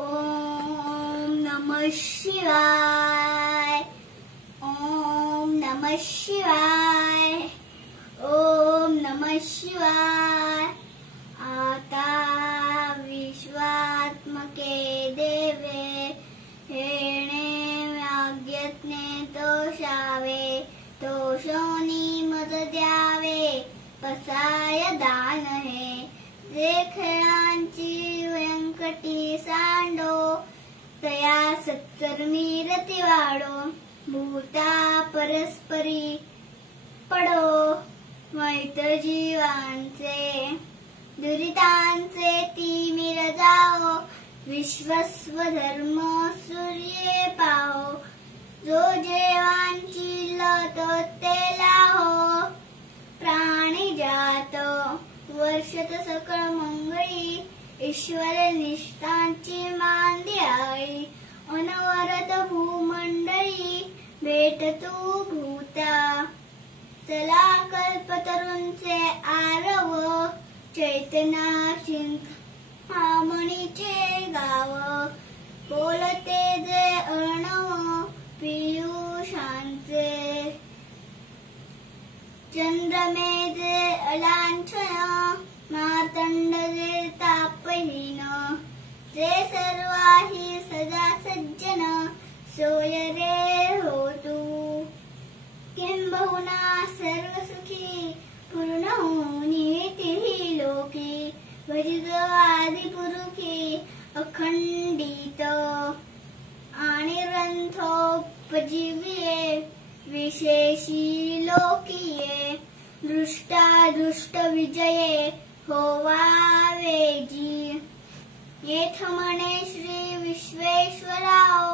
ओम नमः शिवाय. ओम नमः शिवाय. ओम नमः शिवाय. आता विश्वात्मके देवे हेणे व्याज्ञत्ने तोषावे तोषोनी मत द्यावे पसाय दान हे जे खेळांची व्यंकटी सांडो तया सत्कर्मी रती वाढो भूता परस्परी पडो मैत जीवांचे दुरितांचे तिमिर जाओ विश्वस्व धर्म सूर्ये पाहो जो जेवांची लत ते लाहो प्राणी जात वर्षत सकळ मंगळी ईश्वर निष्ठांची मांदी आई अनवरत भूमंडळी भेट तू भूता चला कल्पतरूंचे आरव चैतना चिंतामणीचे गाव बोलते जे अर्णव पियुषांचे चंद्रमे जे अलांछन मार्तंड जे तापहीन जे सर्वाही सदा सज्जन सोय रे हो तू किंबहुना सर्व सुखी पूर्ण होऊनी तिही लोकी भजित आदि पुरुषी अखंडित आणि ग्रंथोपजीविये विशेषी लोकीये दृष्टा दृष्ट विजये होवावेजी येथ म्हणे श्री विश्वेश्वराओ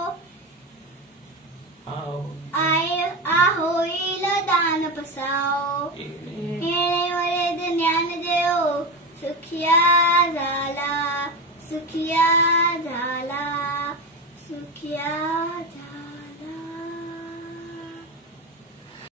होईल दान पसाओ येणेवरे ज्ञान देव सुखिया झाला